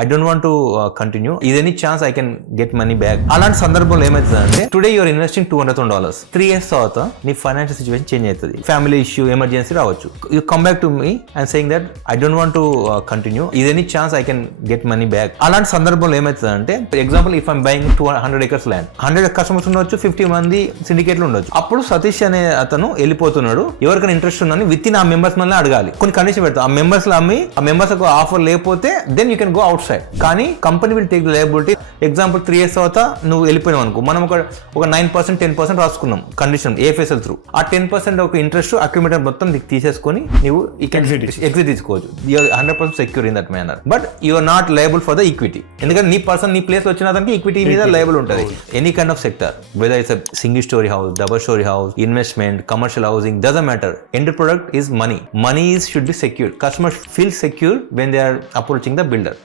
I don't want to continue. ఇది any chance I can get money back. అలాంటి సందర్భంలో ఏమవుతుందంటే టుడే యూఆర్ ఇన్వెస్టింగ్ $200,000. 3 years తర్వాత నీ ఫైనాన్షియల్ సిచువేషన్ చేంజ్ అవుతుంది, ఫ్యామిలీ ఇష్యూ, ఎమర్జెన్సీ రావచ్చు. You come back to me and saying that I don't want to continue. ఇది any chance I can get money back. అలాంటి సందర్భంలో ఏమవుతుందంటే example if I'm buying 100 acres land, 100 customers ఉండొచ్చు, 50 మంది సిండికేట్లు ఉండొచ్చు. అప్పుడు సతీష్ అనే అతను వెళ్ళిపోతున్నాడు, ఎవరికైనా ఇంట్రెస్ట్ ఉందని విత్ ఇన్ ఆ మెంబర్స్ మళ్ళీ అడగాలి. కొన్ని కండిషన్ పెడతాం, ఆ మెంబర్స్ లో అమ్మి ఆ మెంబర్స్ ఆఫర్ లేకపోతే then you can go outside. కానీ company will take the liability. Example 3 years తర్వాత నువ్వు వెళ్ళిపోయినావు అనుకో, మనం ఒక 9%, 10% రాసుకున్నాం కండిషన్ ఏఫ్ఎస్ఎల్ త్రూ. ఆ 10% ఒక ఇంట్రెస్ట్ అక్యుమిలేటర్ మొత్తం తీసేసుకొని నువ్వు ఎగ్జిట్ తీసుకోవచ్చు. You're 100% secure in that manner, but you're not liable for the equity. ఎందుకంటే నీ ప్లేస్ వచ్చిన దానికి ఈక్విటీ మీద లయబుల్ ఉంటుంది. Any kind of sector, whether it's single storey house, double storey house, investment, commercial housing, doesn't matter. End product is money. Money should be secured. Customers feel secure when they are approaching the builder.